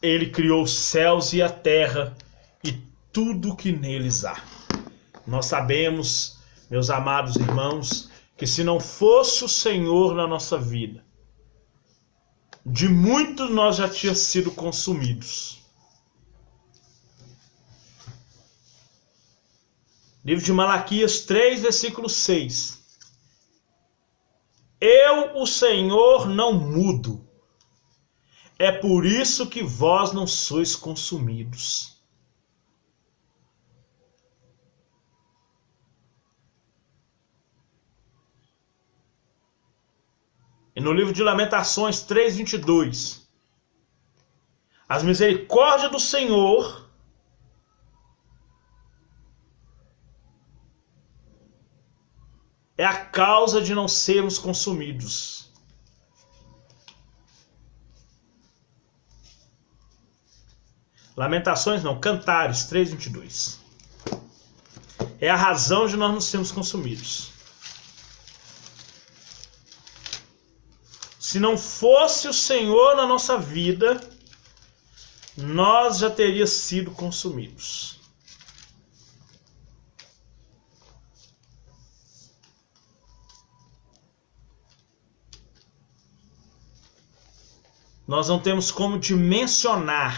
Ele criou os céus e a terra e tudo que neles há. Nós sabemos, meus amados irmãos, que se não fosse o Senhor na nossa vida, de muitos nós já tínhamos sido consumidos. Livro de Malaquias 3, versículo 6. Eu, o Senhor, não mudo. É por isso que vós não sois consumidos. E no livro de Lamentações 3:22, as misericórdias do Senhor é a causa de não sermos consumidos. Lamentações não, Cantares 3:22. É a razão de nós não sermos consumidos. Se não fosse o Senhor na nossa vida, nós já teríamos sido consumidos. Nós não temos como dimensionar.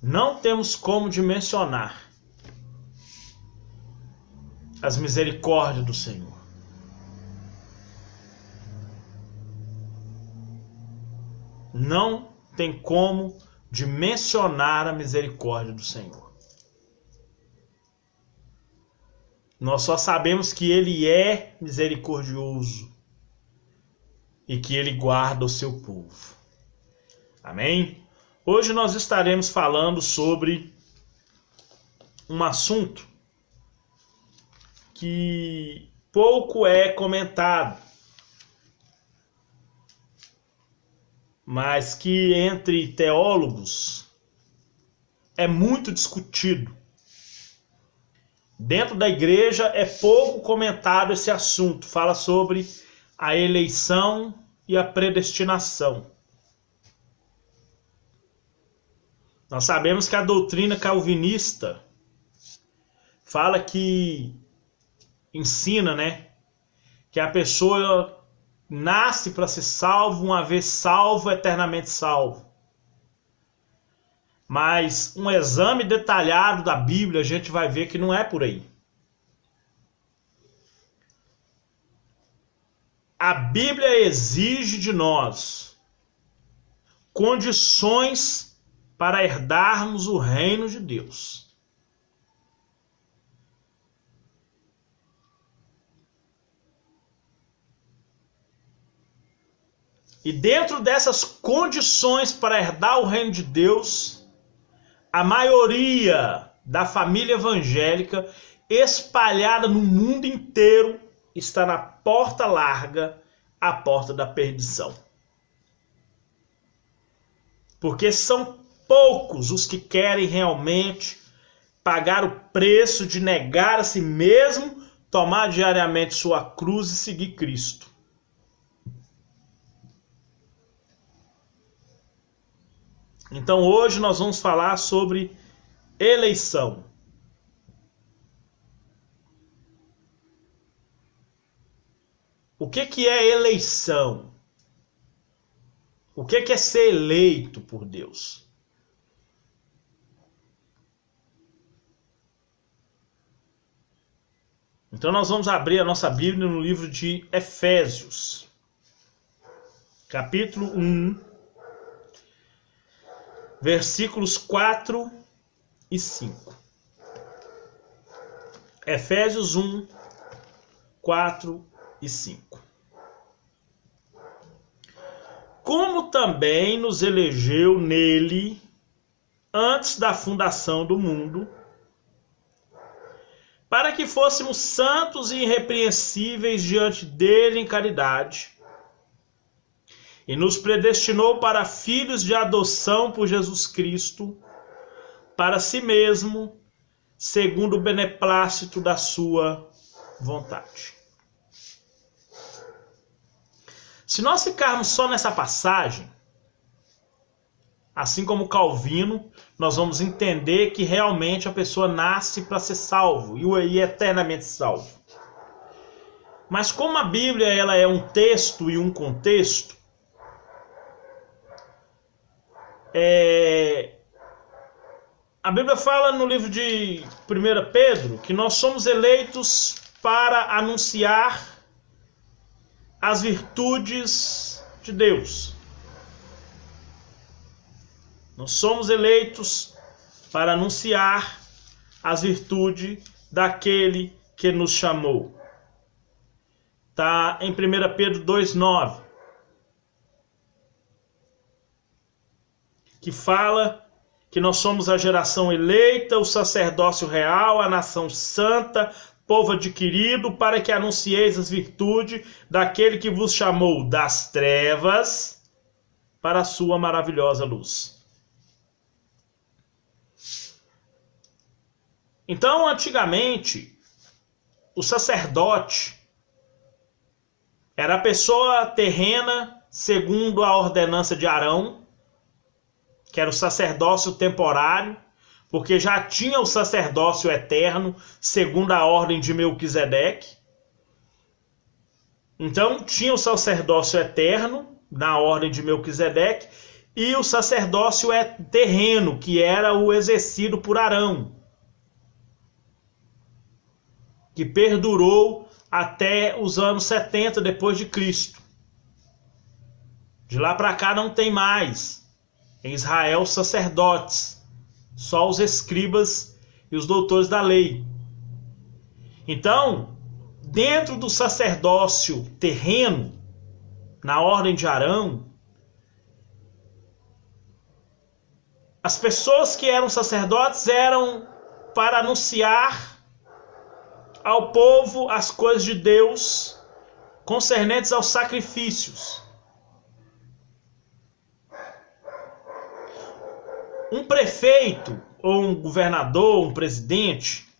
Não temos como dimensionar as misericórdias do Senhor. Não tem como dimensionar a misericórdia do Senhor. Nós só sabemos que Ele é misericordioso e que Ele guarda o seu povo. Amém? Hoje nós estaremos falando sobre um assunto que pouco é comentado, mas que entre teólogos é muito discutido. Dentro da igreja é pouco comentado esse assunto. Fala sobre a eleição e a predestinação. Nós sabemos que a doutrina calvinista fala que ensina, que a pessoa nasce para ser salvo, uma vez salvo, eternamente salvo. Mas um exame detalhado da Bíblia, a gente vai ver que não é por aí. A Bíblia exige de nós condições para herdarmos o reino de Deus. E dentro dessas condições para herdar o reino de Deus, a maioria da família evangélica espalhada no mundo inteiro está na porta larga, a porta da perdição. Porque são poucos os que querem realmente pagar o preço de negar a si mesmo, tomar diariamente sua cruz e seguir Cristo. Então hoje nós vamos falar sobre eleição. O que é eleição? O que é ser eleito por Deus? Então nós vamos abrir a nossa Bíblia no livro de Efésios, capítulo 1, versículos 4 e 5. Efésios 1, 4 e 5. Como também nos elegeu nele antes da fundação do mundo, para que fôssemos santos e irrepreensíveis diante dele em caridade, e nos predestinou para filhos de adoção por Jesus Cristo, para si mesmo, segundo o beneplácito da sua vontade. Se nós ficarmos só nessa passagem, assim como Calvino, nós vamos entender que realmente a pessoa nasce para ser salvo e eternamente salvo. Mas como a Bíblia ela é um texto e um contexto, a Bíblia fala no livro de 1 Pedro que nós somos eleitos para anunciar as virtudes de Deus. Nós somos eleitos para anunciar as virtudes daquele que nos chamou. Está em 1 Pedro 2,9. Que fala que nós somos a geração eleita, o sacerdócio real, a nação santa, povo adquirido, para que anuncieis as virtudes daquele que vos chamou das trevas para a sua maravilhosa luz. Então, antigamente, o sacerdote era a pessoa terrena segundo a ordenança de Arão, que era o sacerdócio temporário, porque já tinha o sacerdócio eterno, segundo a ordem de Melquisedeque. Então, tinha o sacerdócio eterno, na ordem de Melquisedeque, e o sacerdócio terreno, que era o exercido por Arão, que perdurou até os anos 70 depois de Cristo. De lá para cá não tem mais em Israel sacerdotes, só os escribas e os doutores da lei. Então, dentro do sacerdócio terreno, na ordem de Arão, as pessoas que eram sacerdotes eram para anunciar ao povo as coisas de Deus concernentes aos sacrifícios. Um prefeito, ou um governador, um presidente,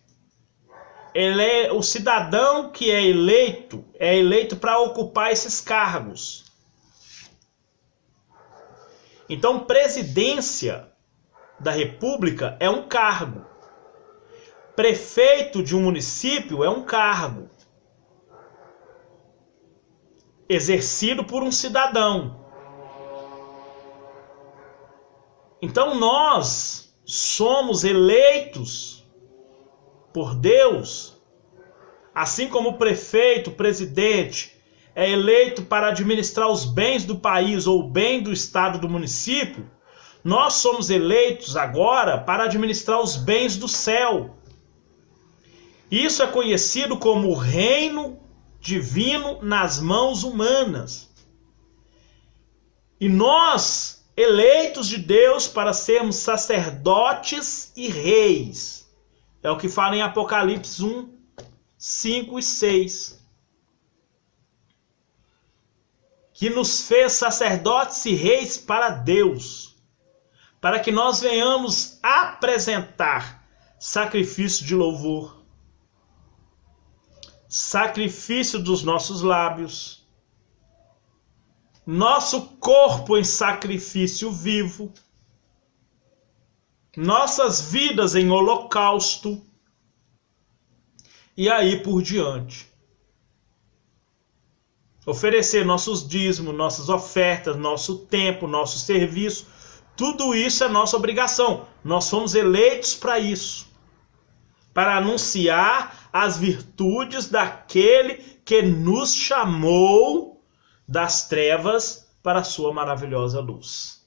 ele é o cidadão que é eleito para ocupar esses cargos. Então, presidência da República é um cargo. Prefeito de um município é um cargo exercido por um cidadão. Então nós somos eleitos por Deus, assim como o prefeito, o presidente é eleito para administrar os bens do país ou o bem do estado, do município. Nós somos eleitos agora para administrar os bens do céu. Isso é conhecido como o reino divino nas mãos humanas. E nós, eleitos de Deus para sermos sacerdotes e reis, é o que fala em Apocalipse 1, 5 e 6. Que nos fez sacerdotes e reis para Deus, para que nós venhamos apresentar sacrifício de louvor, sacrifício dos nossos lábios, nosso corpo em sacrifício vivo, nossas vidas em holocausto, e aí por diante. Oferecer nossos dízimos, nossas ofertas, nosso tempo, nosso serviço, tudo isso é nossa obrigação. Nós fomos eleitos para isso, para anunciar as virtudes daquele que nos chamou das trevas para a sua maravilhosa luz.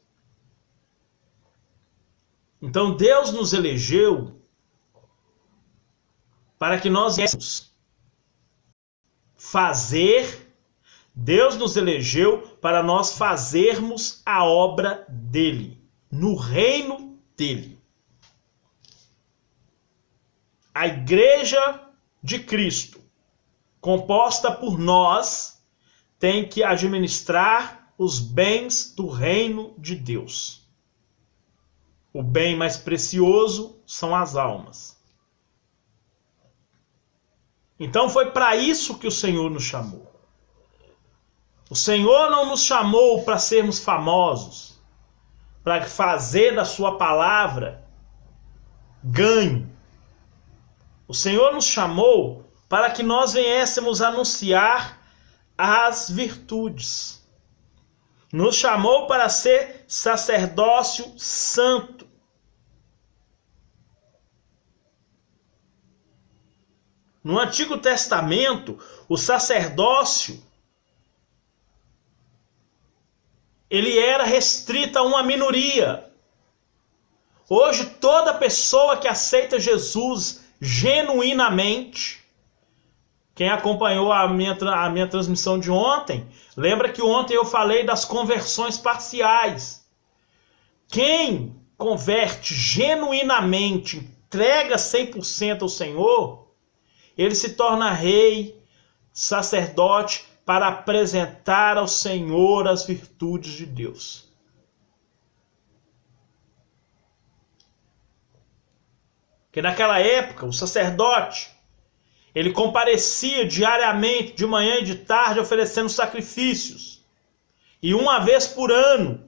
Então Deus nos elegeu para que nós Deus nos elegeu para nós fazermos a obra dele, no reino dele. A igreja de Cristo, composta por nós, tem que administrar os bens do reino de Deus. O bem mais precioso são as almas. Então foi para isso que o Senhor nos chamou. O Senhor não nos chamou para sermos famosos. para fazer da sua palavra ganho. O Senhor nos chamou para que nós viéssemos anunciar as virtudes. Nos chamou para ser sacerdócio santo. No Antigo Testamento, o sacerdócio ele era restrito a uma minoria. Hoje, toda pessoa que aceita Jesus genuinamente, quem acompanhou a minha transmissão de ontem, lembra que ontem eu falei das conversões parciais. Quem converte genuinamente, entrega 100% ao Senhor, ele se torna rei, sacerdote, para apresentar ao Senhor as virtudes de Deus. Porque naquela época, o sacerdote, ele comparecia diariamente, de manhã e de tarde, oferecendo sacrifícios. E uma vez por ano,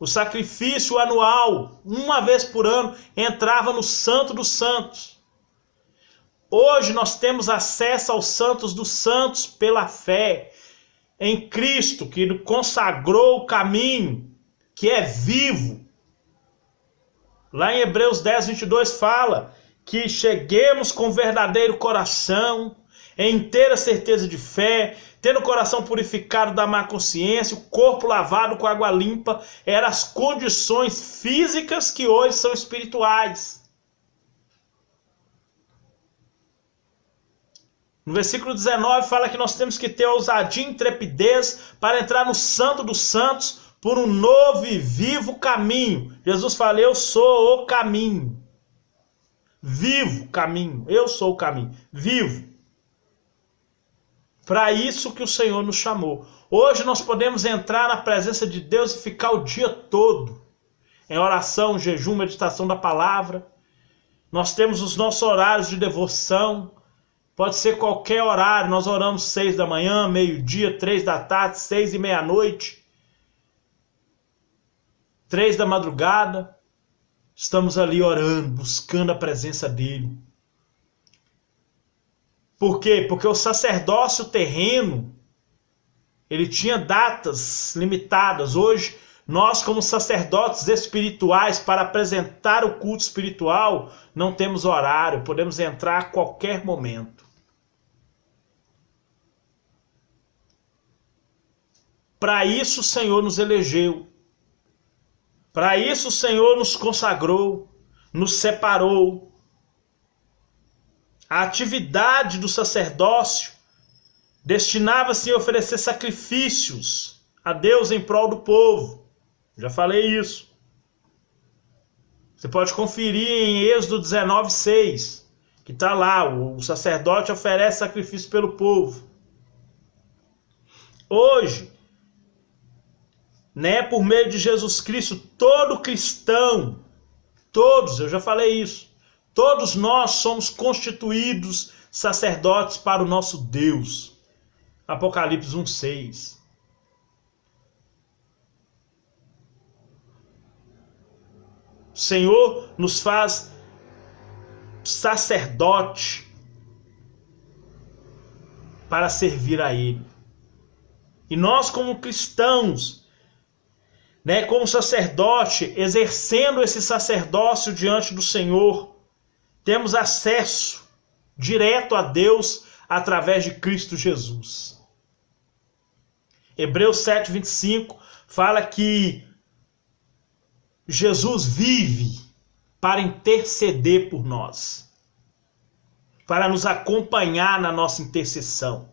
o sacrifício anual, uma vez por ano, entrava no Santo dos Santos. Hoje nós temos acesso aos Santos dos Santos pela fé em Cristo, que consagrou o caminho, que é vivo. Lá em Hebreus 10, 22 fala que cheguemos com verdadeiro coração, em inteira certeza de fé, tendo o coração purificado da má consciência, o corpo lavado com água limpa, eram as condições físicas que hoje são espirituais. No versículo 19 fala que nós temos que ter ousadia e intrepidez para entrar no Santo dos Santos por um novo e vivo caminho. Jesus fala, eu sou o caminho. Vivo caminho, eu sou o caminho, vivo. Para isso que o Senhor nos chamou. Hoje nós podemos entrar na presença de Deus e ficar o dia todo em oração, jejum, meditação da palavra. Nós temos os nossos horários de devoção. Pode ser qualquer horário, nós oramos 6 da manhã, meio-dia, 3 da tarde, 6 e meia-noite, 3 da madrugada. Estamos ali orando, buscando a presença dele. Por quê? Porque o sacerdócio terreno, ele tinha datas limitadas. Hoje, nós como sacerdotes espirituais, para apresentar o culto espiritual, não temos horário, podemos entrar a qualquer momento. Para isso o Senhor nos elegeu. Para isso o Senhor nos consagrou, nos separou. A atividade do sacerdócio destinava-se a oferecer sacrifícios a Deus em prol do povo. Já falei isso. Você pode conferir em Êxodo 19:6, que está lá, o sacerdote oferece sacrifício pelo povo. Hoje, por meio de Jesus Cristo, todo cristão, todos, eu já falei isso, todos nós somos constituídos sacerdotes para o nosso Deus. Apocalipse 1:6. O Senhor nos faz sacerdote para servir a Ele. E nós, como cristãos, como sacerdote, exercendo esse sacerdócio diante do Senhor, temos acesso direto a Deus através de Cristo Jesus. Hebreus 7:25 fala que Jesus vive para interceder por nós, para nos acompanhar na nossa intercessão.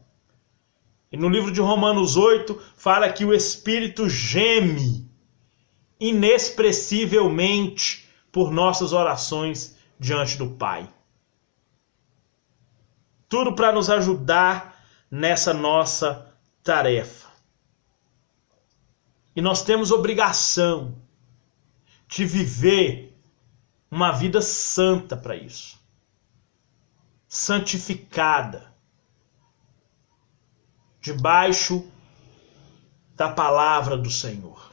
E no livro de Romanos 8 fala que o Espírito geme inexpressivelmente por nossas orações diante do Pai. Tudo para nos ajudar nessa nossa tarefa. E nós temos obrigação de viver uma vida santa para isso. Santificada. Debaixo da palavra do Senhor.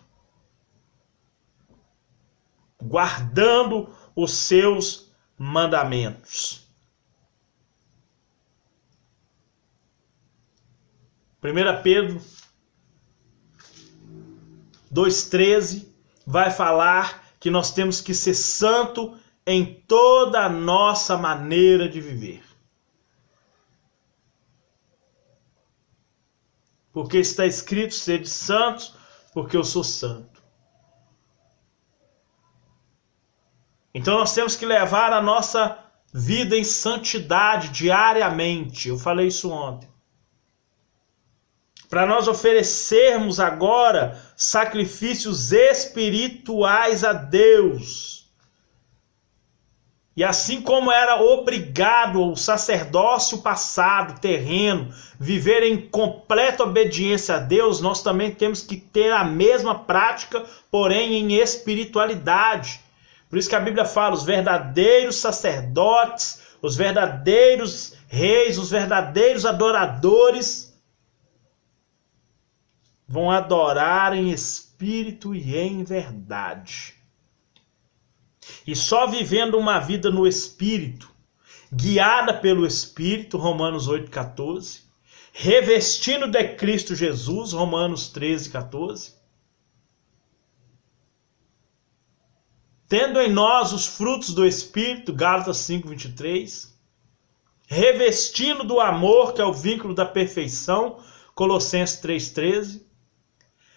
guardando os seus mandamentos. 1 Pedro 2,13 vai falar que nós temos que ser santo em toda a nossa maneira de viver. Porque está escrito: sede santos, porque eu sou santo. Então nós temos que levar a nossa vida em santidade diariamente. Eu falei isso ontem. Para nós oferecermos agora sacrifícios espirituais a Deus. E assim como era obrigado o sacerdócio passado, terreno, viver em completa obediência a Deus, nós também temos que ter a mesma prática, porém em espiritualidade. Por isso que a Bíblia fala: os verdadeiros sacerdotes, os verdadeiros reis, os verdadeiros adoradores vão adorar em espírito e em verdade. E só vivendo uma vida no Espírito, guiada pelo Espírito, Romanos 8,14, revestindo de Cristo Jesus, Romanos 13,14, tendo em nós os frutos do Espírito, Gálatas 5,23, revestindo do amor, que é o vínculo da perfeição, Colossenses 3,13,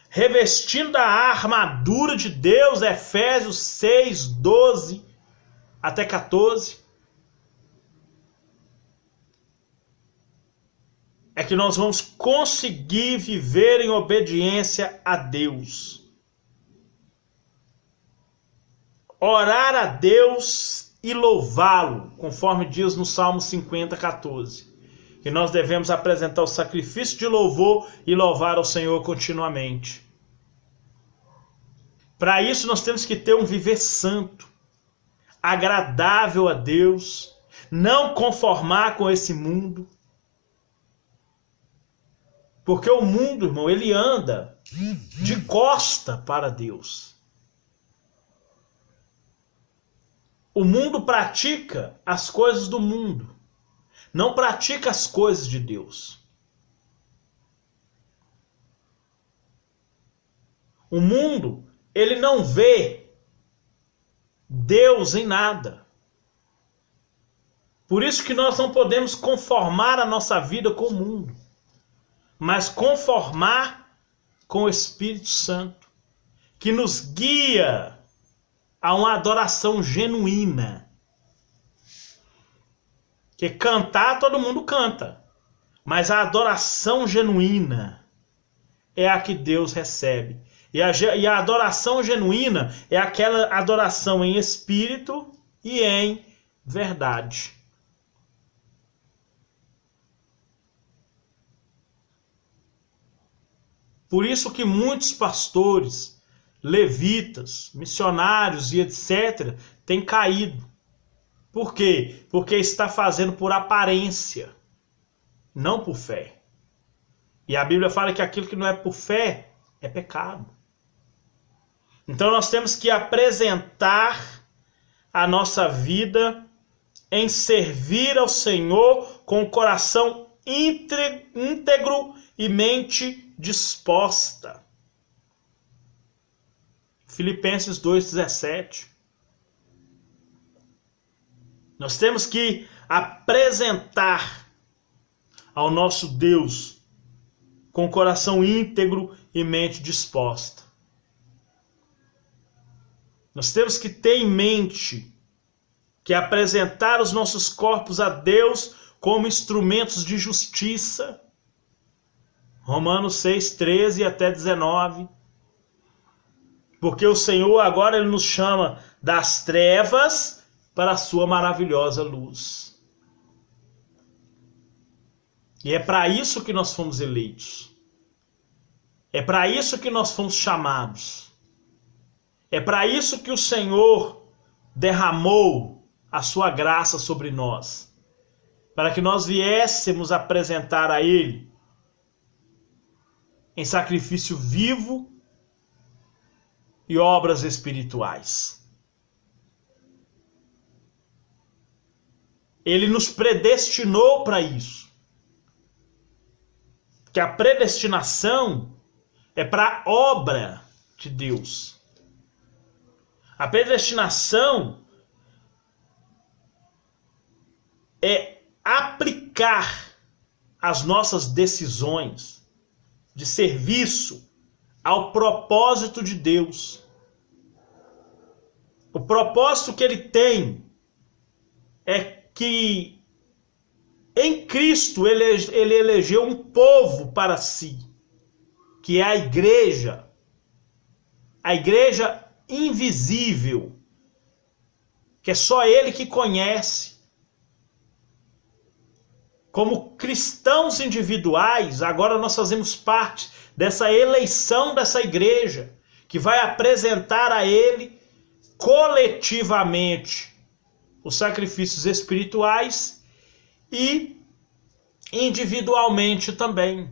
revestindo da armadura de Deus, Efésios 6:12 até 14, é que nós vamos conseguir viver em obediência a Deus. Orar a Deus e louvá-lo, conforme diz no Salmo 50:14. Que nós devemos apresentar o sacrifício de louvor e louvar ao Senhor continuamente. Para isso nós temos que ter um viver santo, agradável a Deus, não conformar com esse mundo. Porque o mundo, irmão, ele anda de costa para Deus. O mundo pratica as coisas do mundo, não pratica as coisas de Deus. O mundo, ele não vê Deus em nada. Por isso que nós não podemos conformar a nossa vida com o mundo, mas conformar com o Espírito Santo, que nos guia a uma adoração genuína. Que cantar todo mundo canta, mas a adoração genuína é a que Deus recebe. E a adoração genuína é aquela adoração em espírito e em verdade. Por isso que muitos pastores, levitas, missionários e etc. têm caído. Por quê? Porque está fazendo por aparência, não por fé. E a Bíblia fala que aquilo que não é por fé é pecado. Então nós temos que apresentar a nossa vida em servir ao Senhor com o coração íntegro e mente disposta. Filipenses 2,17. Nós temos que apresentar ao nosso Deus com o coração íntegro e mente disposta. Nós temos que ter em mente que apresentar os nossos corpos a Deus como instrumentos de justiça. Romanos 6:13 até 19. Porque o Senhor agora ele nos chama das trevas para a sua maravilhosa luz. E é para isso que nós fomos eleitos. É para isso que nós fomos chamados. É para isso que o Senhor derramou a sua graça sobre nós. Para que nós viéssemos apresentar a Ele em sacrifício vivo e obras espirituais. Ele nos predestinou para isso. Que a predestinação é para a obra de Deus. A predestinação é aplicar as nossas decisões de serviço ao propósito de Deus. O propósito que ele tem é que em Cristo ele elegeu um povo para si, que é a igreja invisível, que é só ele que conhece. Como cristãos individuais, agora nós fazemos parte dessa eleição dessa igreja, que vai apresentar a ele coletivamente os sacrifícios espirituais e individualmente também.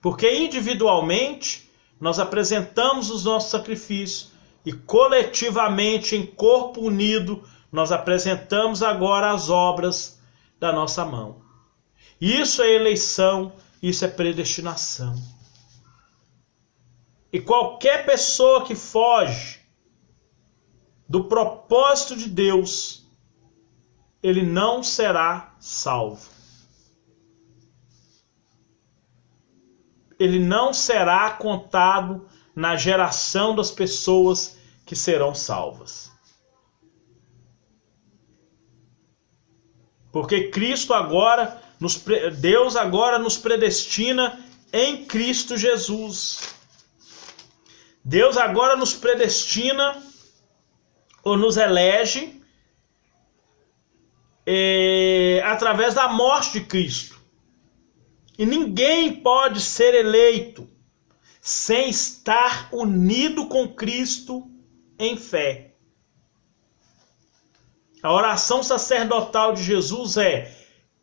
Porque individualmente nós apresentamos os nossos sacrifícios e coletivamente, em corpo unido, nós apresentamos agora as obras da nossa mão. Isso é eleição, isso é predestinação. E qualquer pessoa que foge do propósito de Deus, ele não será salvo. Ele não será contado na geração das pessoas que serão salvas. Porque Deus agora nos predestina em Cristo Jesus. Deus agora nos predestina ou nos elege através da morte de Cristo. E ninguém pode ser eleito sem estar unido com Cristo em fé. A oração sacerdotal de Jesus é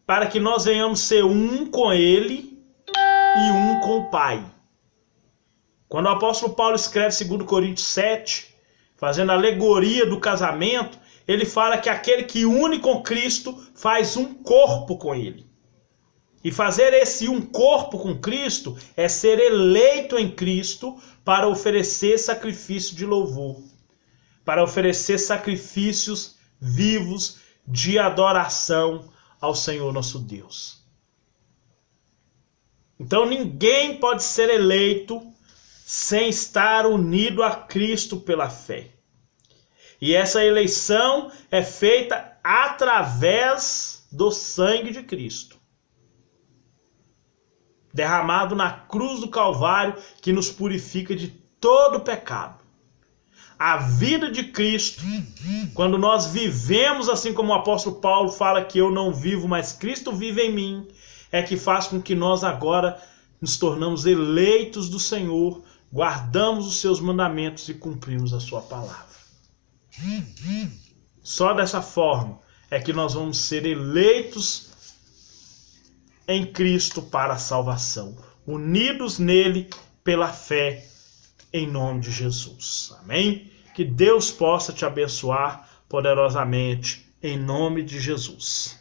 para que nós venhamos ser um com Ele e um com o Pai. Quando o apóstolo Paulo escreve 2 Coríntios 7, fazendo alegoria do casamento, ele fala que aquele que une com Cristo faz um corpo com Ele. E fazer esse um corpo com Cristo é ser eleito em Cristo para oferecer sacrifício de louvor, para oferecer sacrifícios vivos de adoração ao Senhor nosso Deus. Então ninguém pode ser eleito sem estar unido a Cristo pela fé. E essa eleição é feita através do sangue de Cristo, derramado na cruz do Calvário, que nos purifica de todo pecado. A vida de Cristo, quando nós vivemos assim como o apóstolo Paulo fala que eu não vivo, mas Cristo vive em mim, é que faz com que nós agora nos tornamos eleitos do Senhor, guardamos os seus mandamentos e cumprimos a sua palavra. Só dessa forma é que nós vamos ser eleitos em Cristo para a salvação, unidos nele pela fé em nome de Jesus. Amém? Que Deus possa te abençoar poderosamente em nome de Jesus.